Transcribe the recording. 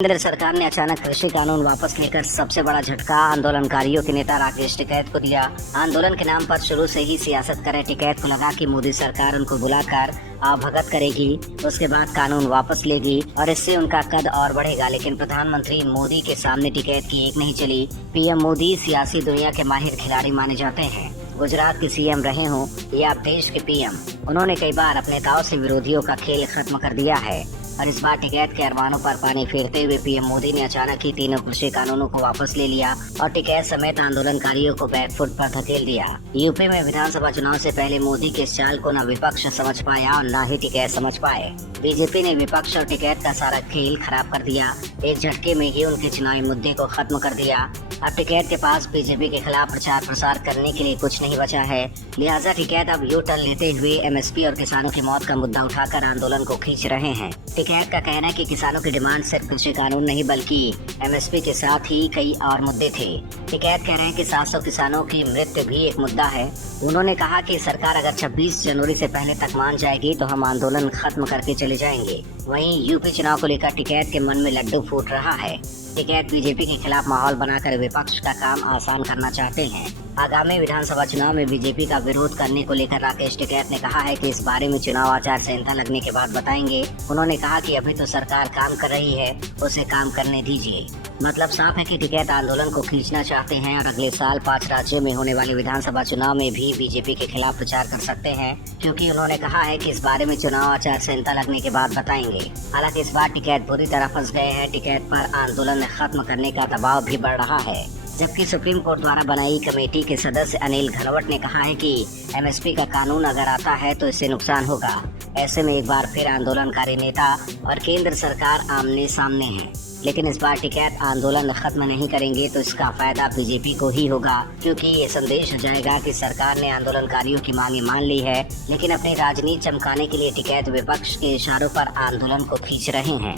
केंद्र सरकार ने अचानक कृषि कानून वापस लेकर सबसे बड़ा झटका आंदोलनकारियों के नेता राकेश टिकैत को दिया। आंदोलन के नाम पर शुरू से ही सियासत करे टिकैत को लगा कि मोदी सरकार उनको बुलाकर अवगत करेगी, उसके बाद कानून वापस लेगी और इससे उनका कद और बढ़ेगा। लेकिन प्रधानमंत्री मोदी के सामने टिकैत की एक नहीं चली। पीएम मोदी सियासी दुनिया के माहिर खिलाड़ी माने जाते हैं। गुजरात के सीएम रहे हों या देश के पीएम, उन्होंने कई बार अपने दांव से विरोधियों का खेल खत्म कर दिया है। और इस बार टिकैत के अरमानों पर पानी फेरते हुए पीएम मोदी ने अचानक ही तीनों कृषि कानूनों को वापस ले लिया और टिकैत समेत आंदोलनकारियों को बैकफुट पर धकेल दिया। यूपी में विधानसभा चुनाव से पहले मोदी के इस चाल को न विपक्ष समझ पाया और न ही टिकैत समझ पाए। बीजेपी ने विपक्ष और टिकैत का सारा खेल खराब कर दिया। एक झटके में ही उनके चुनावी मुद्दे को खत्म कर दिया। अब टिकैत के पास बीजेपी के खिलाफ प्रचार प्रसार करने के लिए कुछ नहीं बचा है। लिहाजा टिकैत अब यू टर्न लेते हुए एमएसपी और किसानों की मौत का मुद्दा उठाकर आंदोलन को खींच रहे हैं। टिकैत का कहना है कि किसानों की डिमांड सिर्फ कृषि कानून नहीं बल्कि एमएसपी के साथ ही कई और मुद्दे थे। टिकैत कह रहे हैं कि 700 किसानों की मृत्यु भी एक मुद्दा है। उन्होंने कहा कि सरकार अगर 26 जनवरी से पहले तक मान जाएगी तो हम आंदोलन खत्म करके चले जाएंगे। वहीं यूपी चुनाव को लेकर टिकैत के मन में लड्डू फूट रहा है। टिकैत बीजेपी के खिलाफ माहौल बनाकर विपक्ष का काम आसान करना चाहते हैं। आगामी विधानसभा चुनाव में बीजेपी का विरोध करने को लेकर राकेश टिकैत ने कहा है कि इस बारे में चुनाव आचार संहिता लगने के बाद बताएंगे। उन्होंने कहा कि अभी तो सरकार काम कर रही है, उसे काम करने दीजिए। मतलब साफ है कि टिकैत आंदोलन को खींचना चाहते हैं और अगले साल 5 राज्यों में होने वाले विधानसभा चुनाव में भी बीजेपी के खिलाफ प्रचार कर सकते हैं, क्योंकि उन्होंने कहा है कि इस बारे में चुनाव आचार संहिता लगने के बाद बताएंगे। हालांकि इस बार टिकैत बुरी तरह फंस गए हैं। टिकैत पर आंदोलन खत्म करने का दबाव भी बढ़ रहा है, जबकि सुप्रीम कोर्ट द्वारा बनाई कमेटी के सदस्य अनिल घनवट ने कहा है कि एमएसपी का कानून अगर आता है तो इससे नुकसान होगा। ऐसे में एक बार फिर आंदोलनकारी नेता और केंद्र सरकार आमने सामने हैं। लेकिन इस बार टिकैत आंदोलन खत्म नहीं करेंगे तो इसका फायदा बीजेपी को ही होगा, क्योंकि ये संदेश हो जाएगा कि सरकार ने आंदोलनकारियों की मांगे मान ली है, लेकिन अपनी राजनीति चमकाने के लिए टिकैत विपक्ष के इशारों पर आंदोलन को खींच रहे हैं।